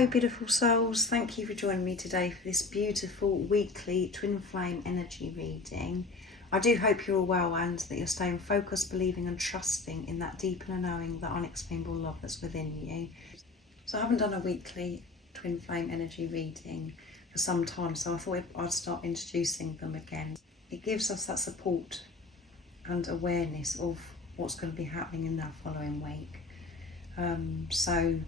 Hello beautiful souls, thank you for joining me today for this beautiful weekly twin flame energy reading. I do hope you're all well and that you're staying focused, believing and trusting in that deep inner knowing, that unexplainable love that's within you. So I haven't done a weekly twin flame energy reading for some time, so I thought I'd start introducing them again. It gives us that support and awareness of what's going to be happening in our following week. So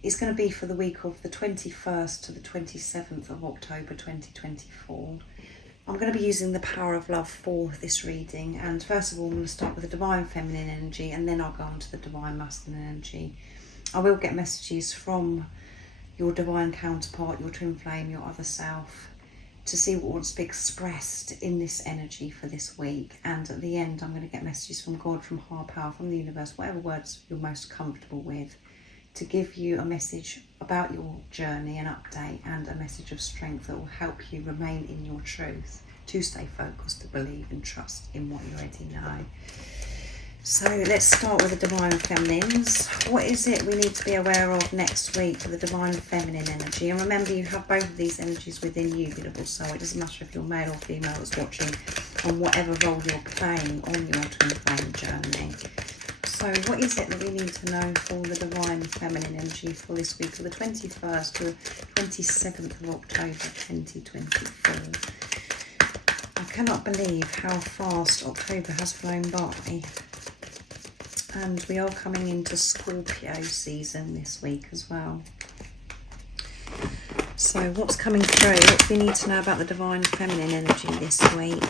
it's going to be for the week of the 21st to the 27th of October 2024. I'm going to be using the power of love for this reading, and first of all I'm going to start with the divine feminine energy and then I'll go on to the divine masculine energy. I will get messages from your divine counterpart, your twin flame, your other self, to see what wants to be expressed in this energy for this week. And at the end I'm going to get messages from God, from higher power, from the universe, whatever words you're most comfortable with, to give you a message about your journey, an update and a message of strength that will help you remain in your truth, to stay focused, to believe and trust in what you already know. So let's start with the divine feminines. What is it we need to be aware of next week for the divine feminine energy? And remember, you have both of these energies within you, beautiful soul. It doesn't matter if you're male or female that's watching, and whatever role you're playing on your twin flame journey. So what is it that we need to know for the divine feminine energy for this week of the 21st to the 27th of October 2024? I cannot believe how fast October has flown by. And we are coming into Scorpio season this week as well. So what's coming through? What do we need to know about the divine feminine energy this week?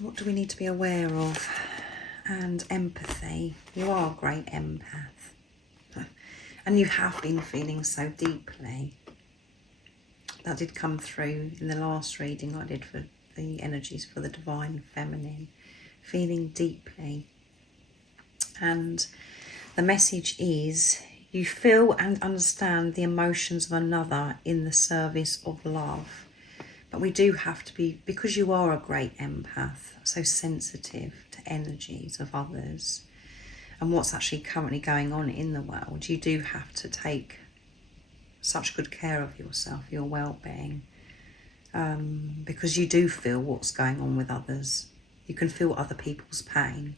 What do we need to be aware of? And empathy. You are a great empath. And you have been feeling so deeply. That did come through in the last reading I did for the energies for the divine feminine. Feeling deeply. And the message is, you feel and understand the emotions of another in the service of love. But we do have to be, because you are a great empath, so sensitive to energies of others and what's actually currently going on in the world, you do have to take such good care of yourself, your well-being, because you do feel what's going on with others. You can feel other people's pain.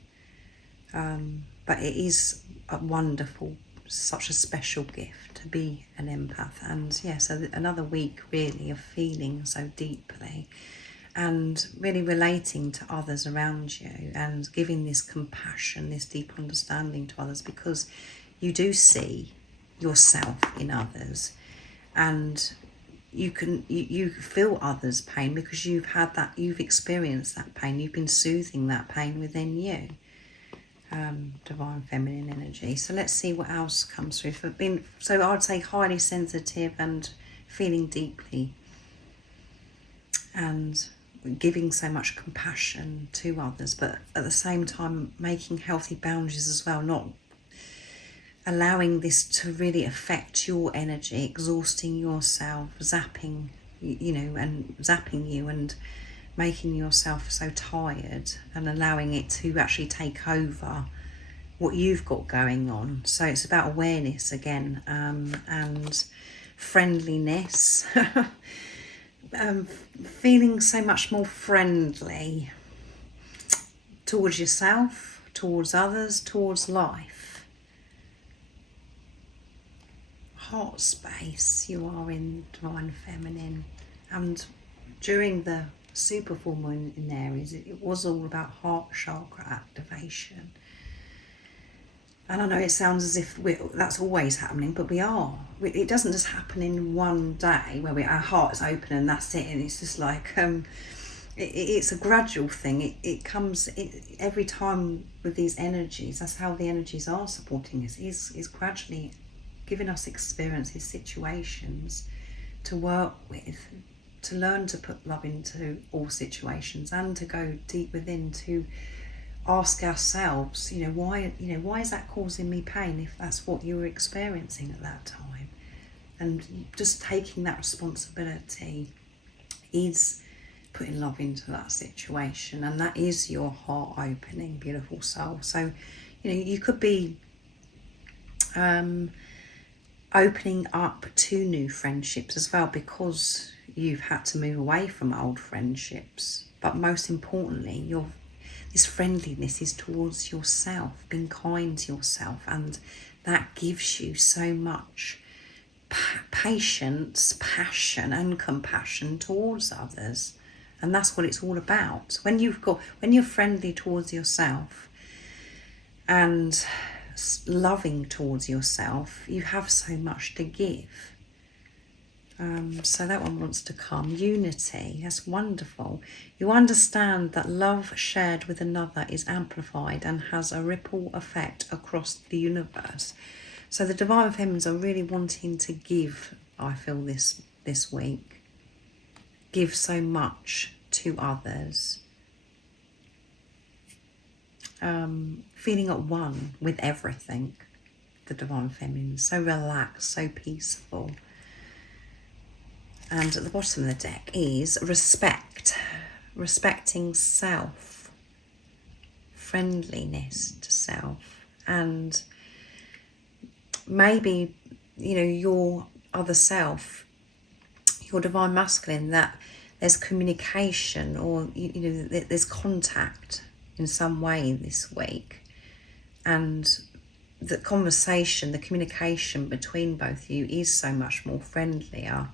But it is a wonderful, such a special gift to be an empath. And yeah, so another week really of feeling so deeply and really relating to others around you and giving this compassion, this deep understanding to others, because you do see yourself in others and you feel others' pain because you've had that, you've experienced that pain, you've been soothing that pain within you. Divine feminine energy. So let's see what else comes through. So I'd say highly sensitive and feeling deeply and giving so much compassion to others, but at the same time making healthy boundaries as well, not allowing this to really affect your energy, exhausting yourself, zapping you and making yourself so tired, and allowing it to actually take over what you've got going on. So it's about awareness again, and friendliness, feeling so much more friendly towards yourself, towards others, towards life. Heart space, you are in divine feminine, and during the super full moon in Aries, it was all about heart chakra activation. And I know it sounds as if that's always happening, but we are. It doesn't just happen in one day where our heart is open and that's it, and it's just like it's a gradual thing. It comes every time with these energies. That's how the energies are supporting us, is gradually giving us experiences, situations to work with, to learn to put love into all situations, and to go deep within to ask ourselves, why is that causing me pain, if that's what you were experiencing at that time? And just taking that responsibility is putting love into that situation, and that is your heart opening, beautiful soul. So you could be opening up to new friendships as well, because you've had to move away from old friendships. But most importantly, this friendliness is towards yourself, being kind to yourself, and that gives you so much patience, passion and compassion towards others. And that's what it's all about. When you're friendly towards yourself and loving towards yourself, you have so much to give. So that one wants to come. Unity, that's wonderful. You understand that love shared with another is amplified and has a ripple effect across the universe. So the Divine Feminines are really wanting to give, I feel, this week. Give so much to others. Feeling at one with everything. The Divine Feminine, so relaxed, so peaceful. And at the bottom of the deck is respect, respecting self, friendliness to self, and maybe, you know, your other self, your Divine Masculine, that there's communication, or you know, there's contact in some way this week, and the conversation, the communication between both of you is so much more friendlier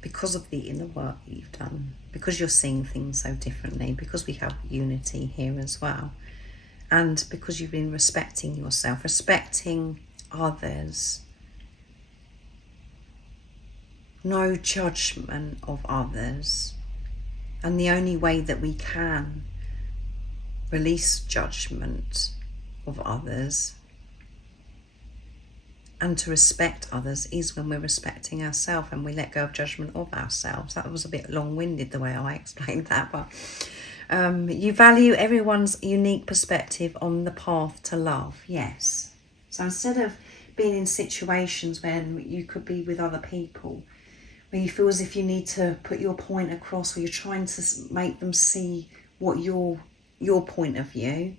because of the inner work you've done, because you're seeing things so differently, because we have unity here as well, and because you've been respecting yourself, respecting others, no judgment of others. And the only way that we can release judgment of others and to respect others is when we're respecting ourselves and we let go of judgment of ourselves. That was a bit long-winded the way I explained that, but you value everyone's unique perspective on the path to love. Yes. So instead of being in situations when you could be with other people, where you feel as if you need to put your point across, or you're trying to make them see what your point of view,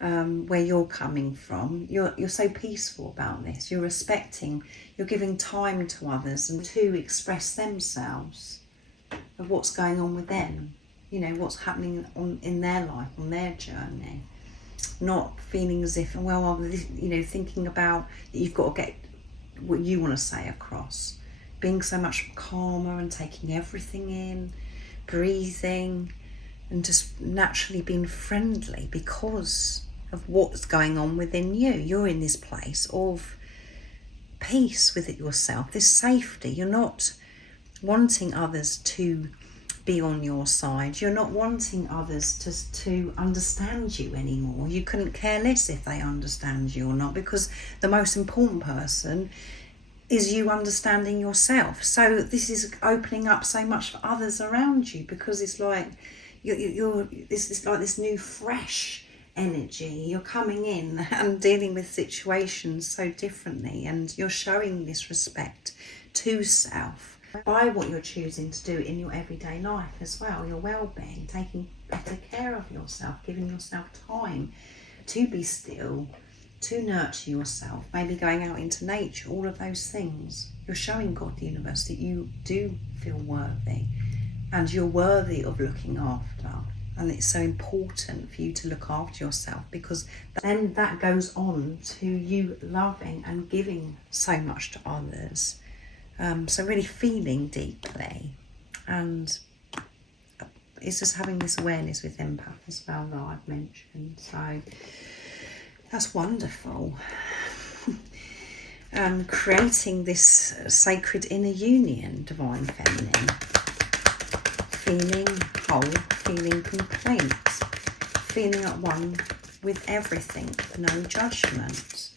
where you're coming from, you're so peaceful about this. You're respecting, you're giving time to others and to express themselves of what's going on with them, you know, what's happening in their life, on their journey. Not feeling as if, well, you know, thinking about that you've got to get what you want to say across. Being so much calmer and taking everything in, breathing, and just naturally being friendly because of what's going on within you. You're in this place of peace with it yourself, this safety. You're not wanting others to be on your side. You're not wanting others to understand you anymore. You couldn't care less if they understand you or not, because the most important person is you understanding yourself. So this is opening up so much for others around you, because it's like it's like this new fresh energy. You're coming in and dealing with situations so differently, and you're showing this respect to self by what you're choosing to do in your everyday life as well. Your well-being, taking better care of yourself, giving yourself time to be still, to nurture yourself, maybe going out into nature, all of those things. You're showing God, the universe, that you do feel worthy and you're worthy of looking after. And it's so important for you to look after yourself, because then that goes on to you loving and giving so much to others. So really feeling deeply, and it's just having this awareness with empath as well that I've mentioned. So that's wonderful. Creating this sacred inner union, Divine Feminine. Feeling whole, feeling complete, feeling at one with everything, no judgment.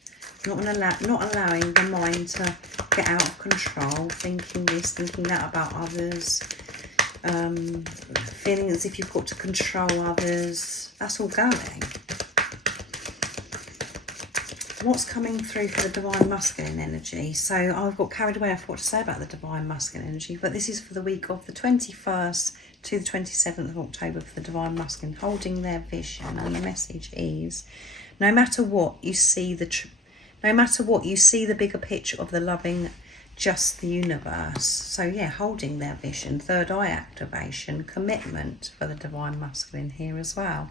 Not allowing the mind to get out of control, thinking this, thinking that about others, feeling as if you've got to control others. That's all going. What's coming through for the Divine Masculine energy? So I've got carried away, I forgot to say about the Divine Masculine energy, but this is for the week of the 21st to the 27th of October for the Divine Masculine, holding their vision. And the message is, no matter what you see, No matter what, you see the bigger picture of the loving, just the universe. So yeah, holding their vision, third eye activation, commitment for the divine masculine here as well.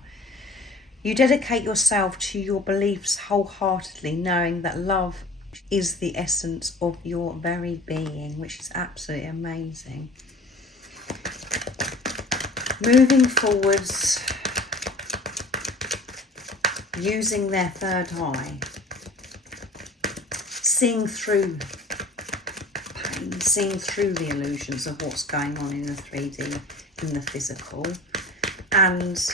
You dedicate yourself to your beliefs wholeheartedly, knowing that love is the essence of your very being, which is absolutely amazing. Moving forwards, using their third eye, seeing through pain, seeing through the illusions of what's going on in the 3D, in the physical, and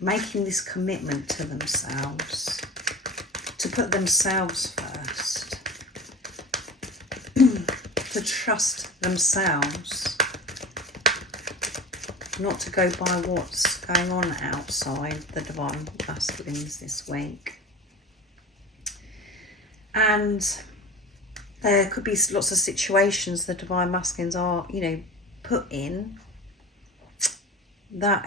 making this commitment to themselves, to put themselves first, to trust themselves, not to go by what's going on outside the divine masculines this week. And there could be lots of situations the divine masculines are, put in that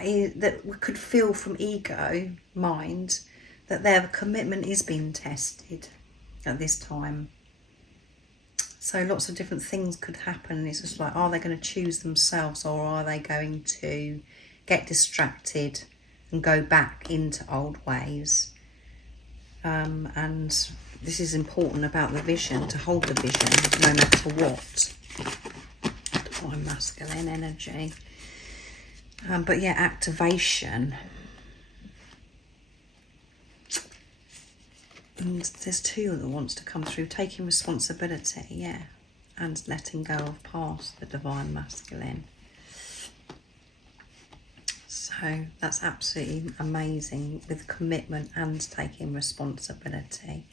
could feel from ego, mind, that their commitment is being tested at this time. So lots of different things could happen. It's just like, are they going to choose themselves, or are they going to get distracted and go back into old ways? And this is important about the vision, to hold the vision no matter what. Divine masculine energy. But yeah, activation. And there's two that wants to come through. Taking responsibility, yeah. And letting go of past, the divine masculine. So that's absolutely amazing, with commitment and taking responsibility.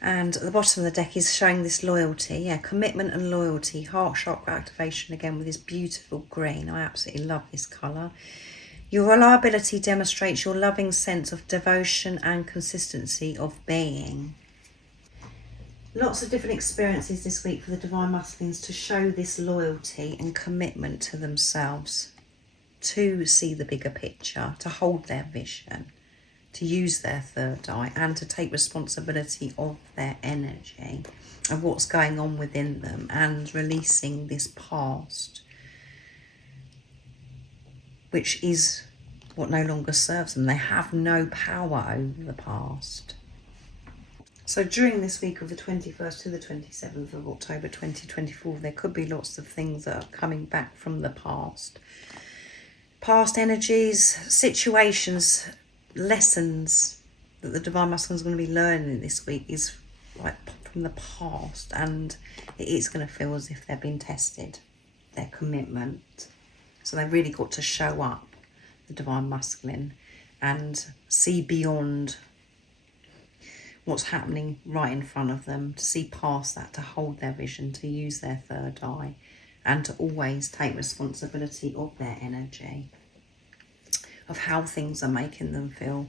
And at the bottom of the deck is showing this loyalty. Yeah, commitment and loyalty. Heart chakra activation again with this beautiful green. I absolutely love this colour. Your reliability demonstrates your loving sense of devotion and consistency of being. Lots of different experiences this week for the divine masculines to show this loyalty and commitment to themselves, to see the bigger picture, to hold their vision, to use their third eye, and to take responsibility of their energy, of what's going on within them, and releasing this past, which is what no longer serves them. They have no power over the past. So during this week of the 21st to the 27th of October 2024, there could be lots of things that are coming back from the past. Past energies, situations, lessons that the divine masculine is going to be learning this week is like from the past, and it is going to feel as if they're being tested, their commitment. So they've really got to show up, the divine masculine, and see beyond what's happening right in front of them, to see past that, to hold their vision, to use their third eye, and to always take responsibility of their energy, of how things are making them feel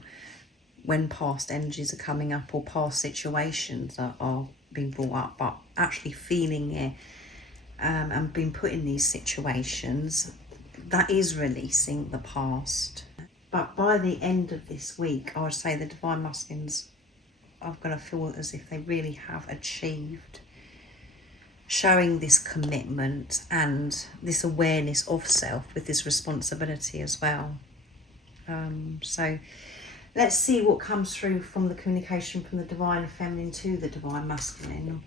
when past energies are coming up, or past situations are being brought up, but actually feeling it and being put in these situations. That is releasing the past. But by the end of this week, I would say the divine masculines are going to feel as if they really have achieved showing this commitment and this awareness of self with this responsibility as well. So let's see what comes through from the communication from the divine feminine to the divine masculine.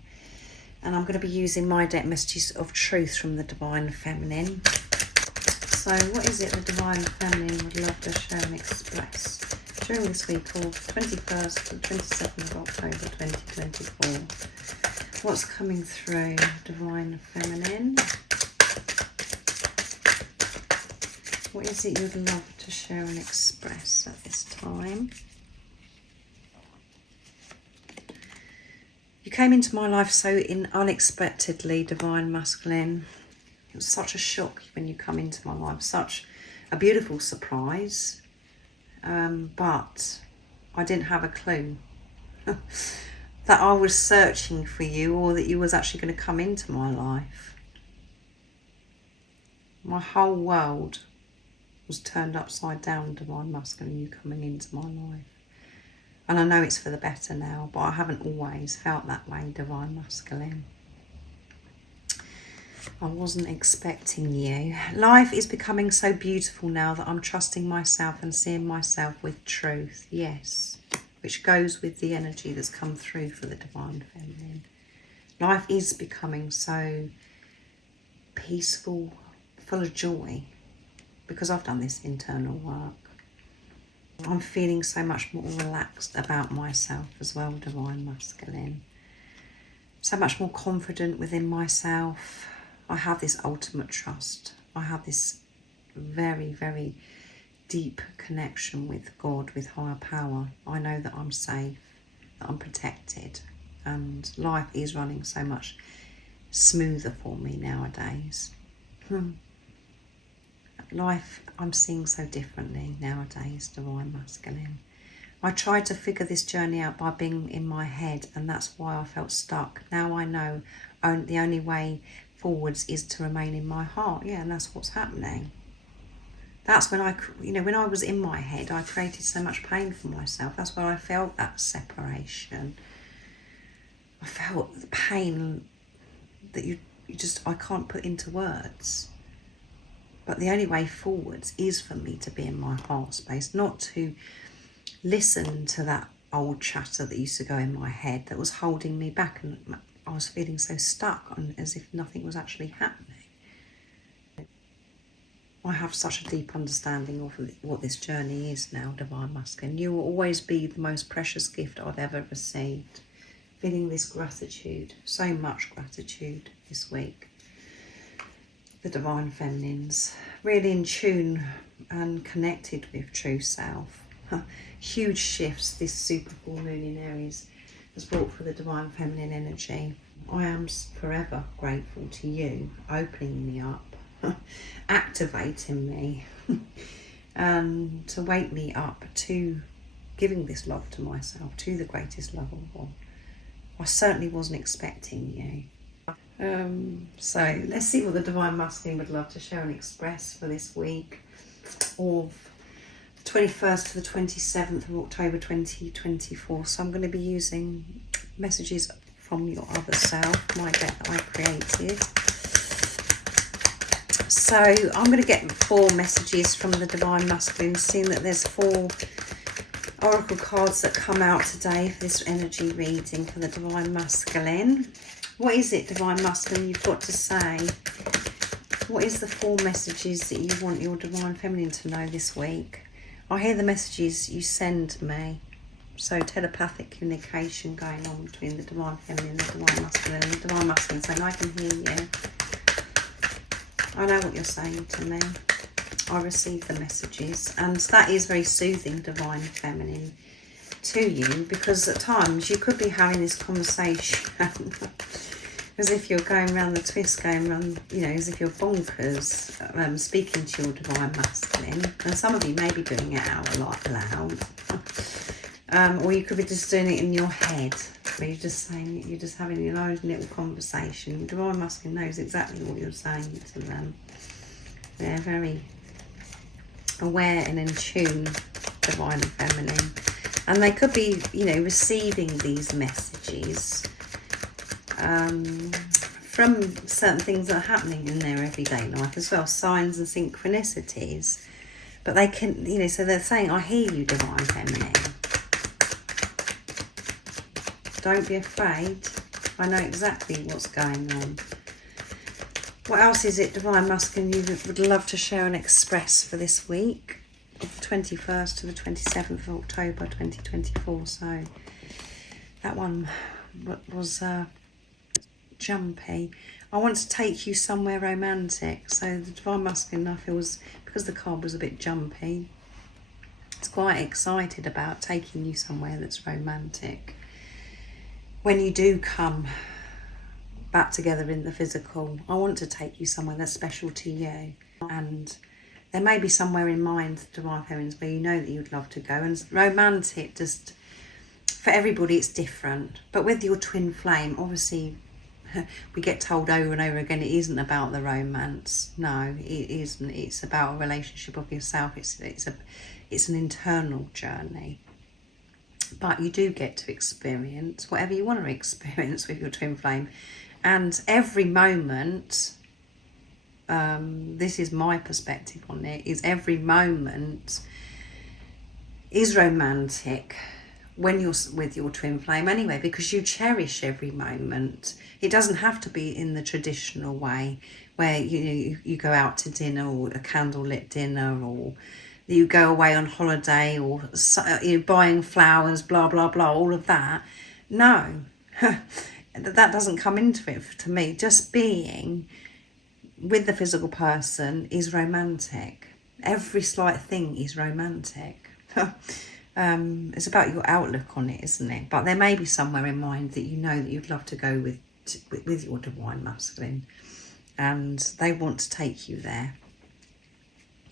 And I'm going to be using my deck messages of truth from the divine feminine. So what is it the divine feminine would love to share and express during this week of 21st to 27th of October 2024? What's coming through, divine feminine? What is it you'd love to share and express at this time? You came into my life so unexpectedly, divine masculine. It was such a shock when you come into my life, such a beautiful surprise, but I didn't have a clue that I was searching for you, or that you was actually going to come into my life. My whole world was turned upside down, divine masculine, you coming into my life. And I know it's for the better now, but I haven't always felt that way, Divine Masculine. I wasn't expecting you. Life is becoming so beautiful now that I'm trusting myself and seeing myself with truth. Yes. Which goes with the energy that's come through for the Divine Feminine. Life is becoming so peaceful, full of joy, because I've done this internal work. I'm feeling so much more relaxed about myself as well, Divine Masculine. So much more confident within myself. I have this ultimate trust. I have this very, very deep connection with God, with higher power. I know that I'm safe, that I'm protected, and life is running so much smoother for me nowadays. Life I'm seeing so differently nowadays, Divine Masculine. I tried to figure this journey out by being in my head, and that's why I felt stuck. Now I know the only way forwards is to remain in my heart. Yeah, and that's what's happening. That's when when I was in my head, I created so much pain for myself. That's where I felt that separation. I felt the pain that I can't put into words. But the only way forwards is for me to be in my heart space, not to listen to that old chatter that used to go in my head that was holding me back, and I was feeling so stuck, as if nothing was actually happening. I have such a deep understanding of what this journey is now, Divine Masculine. You will always be the most precious gift I've ever received. Feeling this gratitude, so much gratitude this week. The Divine Feminines, really in tune and connected with true self. Huge shifts this super full moon in Aries has brought for the Divine Feminine energy. I am forever grateful to you, opening me up, activating me, and to wake me up to giving this love to myself, to the greatest love of all. I certainly wasn't expecting you. So let's see what the Divine Masculine would love to share and express for this week of the 21st to the 27th of October 2024. So I'm going to be using messages from your other self, my deck that I created. So I'm going to get 4 messages from the Divine Masculine, seeing that there's 4 oracle cards that come out today for this energy reading for the Divine Masculine. What is it, Divine Masculine, you've got to say? What is the 4 messages that you want your Divine Feminine to know this week? I hear the messages you send me. So telepathic communication going on between the Divine Feminine and the Divine Masculine. And the Divine Masculine saying, I can hear you. I know what you're saying to me. I receive the messages. And that is very soothing, Divine Feminine, to you, because at times you could be having this conversation as if you're going around the twist, going around, as if you're bonkers, speaking to your Divine Masculine. And some of you may be doing it out loud. Or you could be just doing it in your head, where you're just having your own little conversation. Divine Masculine knows exactly what you're saying to them. They're very aware and in tune, Divine Feminine. And they could be, receiving these messages from certain things that are happening in their everyday life as well, signs and synchronicities. But they can, so they're saying, I hear you, Divine Feminine. Don't be afraid. I know exactly what's going on. What else is it, Divine Masculine, you would love to share and express for this week? Of the 21st to the 27th of October 2024. So that one was jumpy. I want to take you somewhere romantic. So the Divine Masculine, I feel, was, because the card was a bit jumpy, it's quite excited about taking you somewhere that's romantic. When you do come back together in the physical, I want to take you somewhere that's special to you. And there may be somewhere in mind, Divine Feminines, where you know that you'd love to go. And romantic, just for everybody, it's different. But with your twin flame, obviously, we get told over and over again, it isn't about the romance. No, it isn't. It's about a relationship of yourself. It's an internal journey. But you do get to experience whatever you want to experience with your twin flame. And every moment, this is my perspective on it, is every moment is romantic when you're with your twin flame anyway, because you cherish every moment. It doesn't have to be in the traditional way where you go out to dinner, or a candlelit dinner, or you go away on holiday, or you're buying flowers, blah blah blah, all of that. No, that doesn't come into it to me. Just being with the physical person is romantic. Every slight thing is romantic. It's about your outlook on it, isn't it? But there may be somewhere in mind that you know that you'd love to go with your divine masculine, and they want to take you there.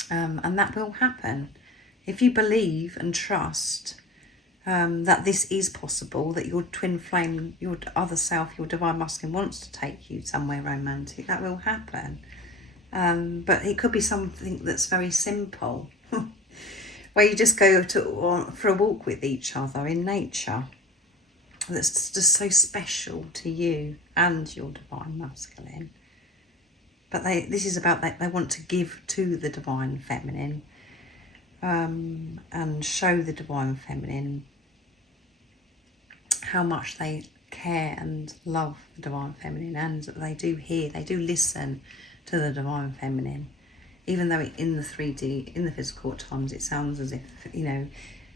And that will happen if you believe and trust that this is possible, that your twin flame, your other self, your divine masculine wants to take you somewhere romantic. That will happen. But it could be something that's very simple, where you just go for a walk with each other in nature. That's just so special to you and your divine masculine. But this is about that they want to give to the divine feminine, and show the divine feminine how much they care and love the divine feminine, and they do listen to the divine feminine. Even though in the 3D, in the physical at times, it sounds as if,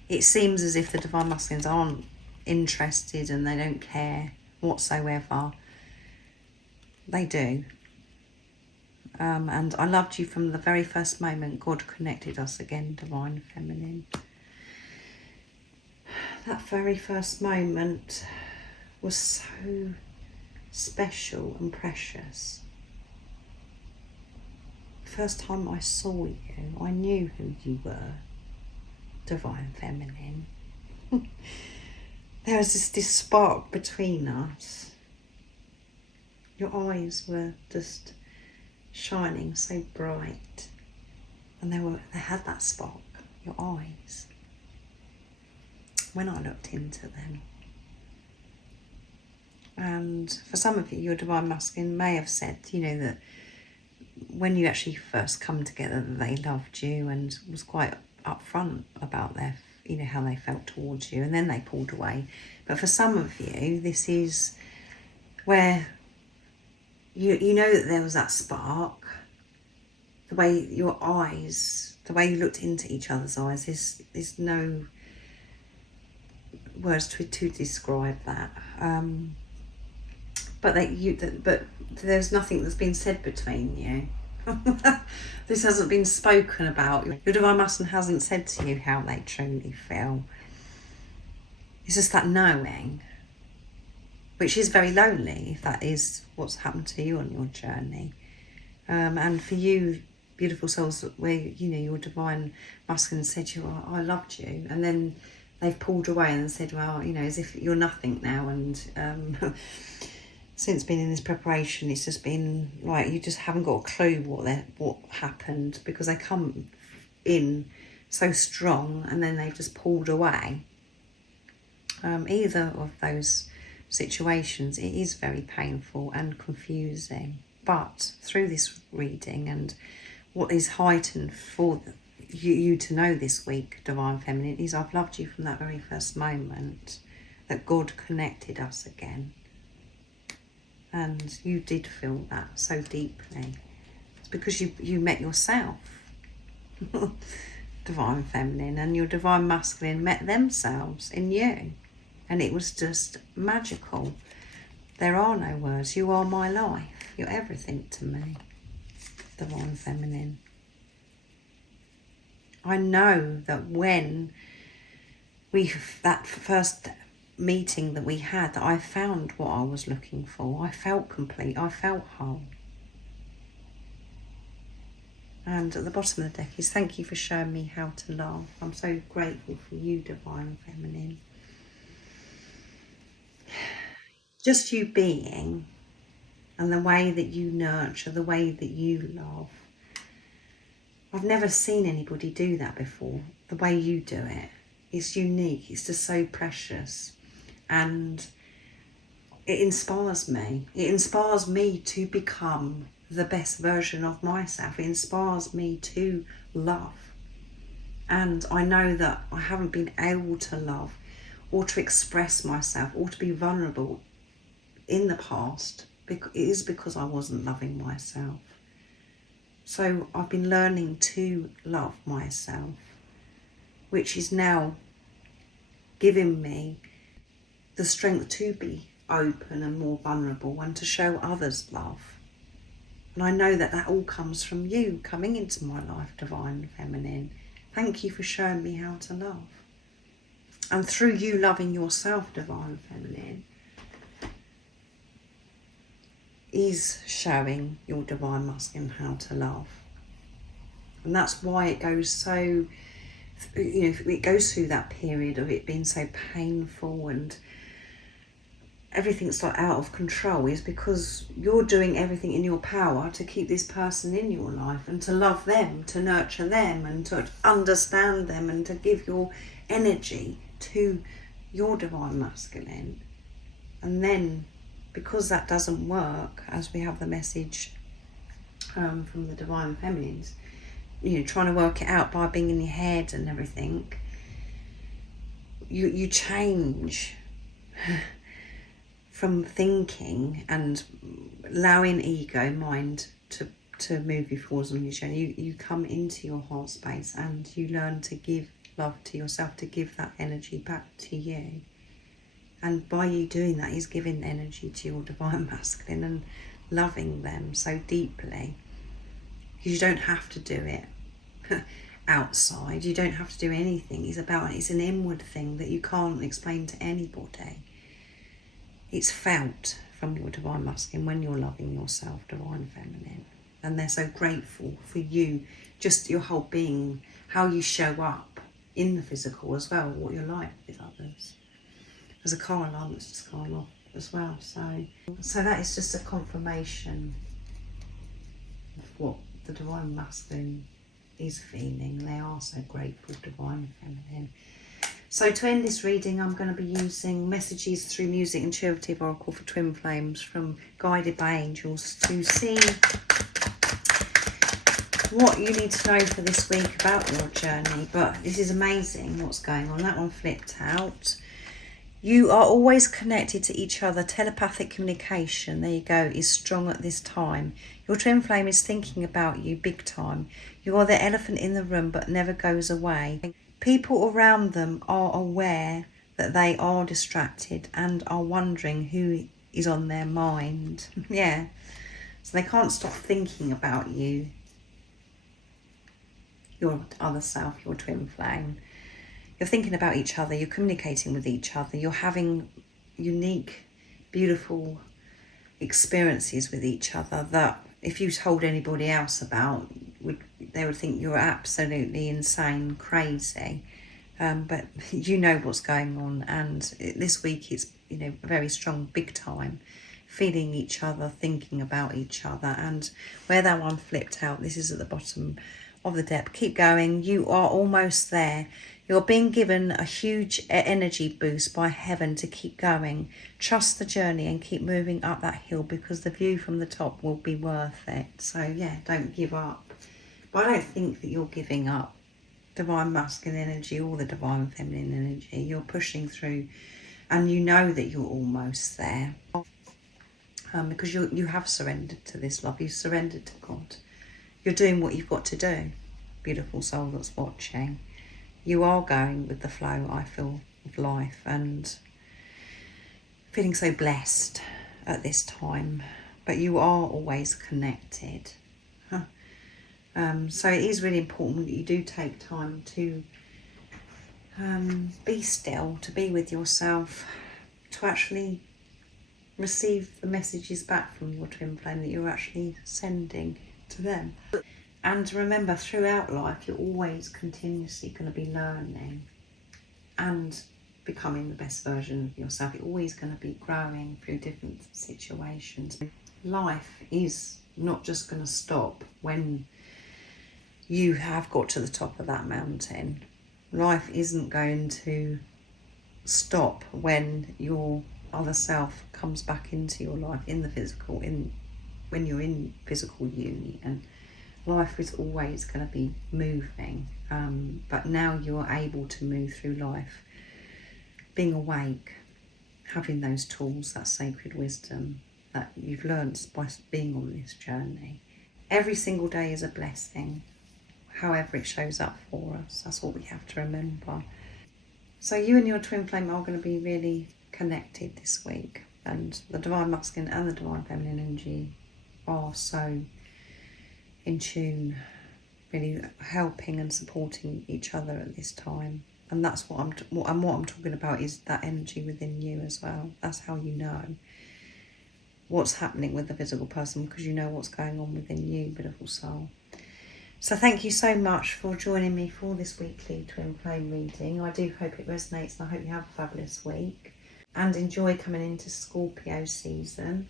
it seems as if the divine masculines aren't interested and they don't care whatsoever. They do. And I loved you from the very first moment God connected us again, divine feminine. That very first moment was so special and precious. First time I saw you, I knew who you were, divine feminine. There was this spark between us. Your eyes were just shining so bright, and they had that spark, your eyes, when I looked into them. And for some of you, your divine masculine may have said, that when you actually first come together, that they loved you and was quite upfront about their, how they felt towards you, and then they pulled away. But for some of you, this is where you know that there was that spark. The way your eyes, the way you looked into each other's eyes, there's no words to describe that. But there's nothing that's been said between you. This hasn't been spoken about. Your divine masculine hasn't said to you how they truly feel. It's just that knowing, which is very lonely if that is what's happened to you on your journey. And for you, beautiful souls, where your divine masculine said to you, I loved you, and then they've pulled away and said, well, as if you're nothing now. And since being in this preparation, it's just been like you just haven't got a clue what happened, because they come in so strong and then they've just pulled away. Either of those situations, it is very painful and confusing. But through this reading, and what is heightened for you to know this week, divine feminine, is I've loved you from that very first moment that God connected us again. And you did feel that so deeply. It's because you met yourself, divine feminine, and your divine masculine met themselves in you. And it was just magical. There are no words. You are my life. You're everything to me, divine feminine. I know that when that first meeting that we had, that I found what I was looking for. I felt complete. I felt whole. And at the bottom of the deck is thank you for showing me how to love. I'm so grateful for you, divine feminine. Just you being, and the way that you nurture, the way that you love. I've never seen anybody do that before, the way you do it. It's unique. It's just so precious. And it inspires me. It inspires me to become the best version of myself. It inspires me to love. And I know that I haven't been able to love or to express myself or to be vulnerable in the past. It is because I wasn't loving myself. So I've been learning to love myself, which is now giving me the strength to be open and more vulnerable and to show others love. And I know that that all comes from you coming into my life, Divine Feminine. Thank you for showing me how to love. And through you loving yourself, Divine Feminine, is showing your Divine Masculine how to love. And that's why it goes so, it goes through that period of it being so painful and everything's like out of control, is because you're doing everything in your power to keep this person in your life and to love them, to nurture them and to understand them and to give your energy to your Divine Masculine. And then because that doesn't work, as we have the message from the Divine Feminines, trying to work it out by being in your head and everything, you change from thinking and allowing ego, mind, to move you forwards on your journey. You come into your heart space and you learn to give love to yourself, to give that energy back to you. And by you doing that, is giving energy to your Divine Masculine and loving them so deeply. You don't have to do it outside. You don't have to do anything. It's an inward thing that you can't explain to anybody. It's felt from your Divine Masculine when you're loving yourself, Divine Feminine. And they're so grateful for you, just your whole being, how you show up in the physical as well, what you're like with others. There's a car alarm that's just gone off as well. So that is just a confirmation of what the Divine Masculine is feeling. They are so grateful, Divine Feminine. So to end this reading, I'm going to be using messages through Music Intuitive Oracle for Twin Flames from Guided by Angels to see what you need to know for this week about your journey. But this is amazing what's going on. That one flipped out. You are always connected to each other. Telepathic communication, there you go, is strong at this time. Your twin flame is thinking about you big time. You are the elephant in the room but never goes away. People around them are aware that they are distracted and are wondering who is on their mind. Yeah, so they can't stop thinking about you, your other self, your twin flame. You're thinking about each other, you're communicating with each other, you're having unique, beautiful experiences with each other that if you told anybody else about, they would think you're absolutely insane, crazy. But you know what's going on, and this week it's very strong, big time, feeling each other, thinking about each other. And where that one flipped out, this is at the bottom of the deck. Keep going, you are almost there. You're being given a huge energy boost by heaven to keep going. Trust the journey and keep moving up that hill because the view from the top will be worth it. So yeah, don't give up. But I don't think that you're giving up. Divine Masculine energy or the Divine Feminine energy. You're pushing through and you know that you're almost there. Because you have surrendered to this love. You've surrendered to God. You're doing what you've got to do. Beautiful soul that's watching. You are going with the flow, I feel, of life and feeling so blessed at this time. But you are always connected. So it is really important that you do take time to be still, to be with yourself, to actually receive the messages back from your twin flame that you're actually sending to them. And remember, throughout life, you're always continuously going to be learning and becoming the best version of yourself. You're always going to be growing through different situations. Life is not just going to stop when you have got to the top of that mountain. Life isn't going to stop when your other self comes back into your life in the physical, when you're in physical union. Life is always going to be moving, but now you're able to move through life being awake, having those tools, that sacred wisdom that you've learnt by being on this journey. Every single day is a blessing, however it shows up for us. That's what we have to remember. So you and your twin flame are going to be really connected this week, and the divine masculine and the divine feminine energy are so in tune, really helping and supporting each other at this time. And that's what I'm talking about, is that energy within you as well. That's how you know what's happening with the physical person, because you know what's going on within you, beautiful soul. So thank you so much for joining me for this weekly twin flame reading. I do hope it resonates, and I hope you have a fabulous week and enjoy coming into Scorpio season.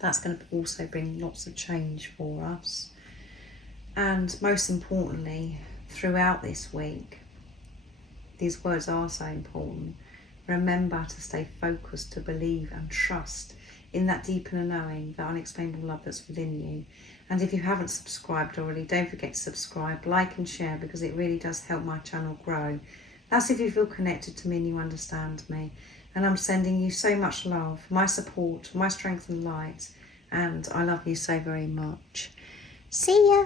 That's going to also bring lots of change for us. And most importantly, throughout this week, these words are so important. Remember to stay focused, to believe and trust in that deep inner knowing, that unexplainable love that's within you. And if you haven't subscribed already, don't forget to subscribe, like and share, because it really does help my channel grow. That's if you feel connected to me and you understand me. And I'm sending you so much love, my support, my strength and light. And I love you so very much. See ya.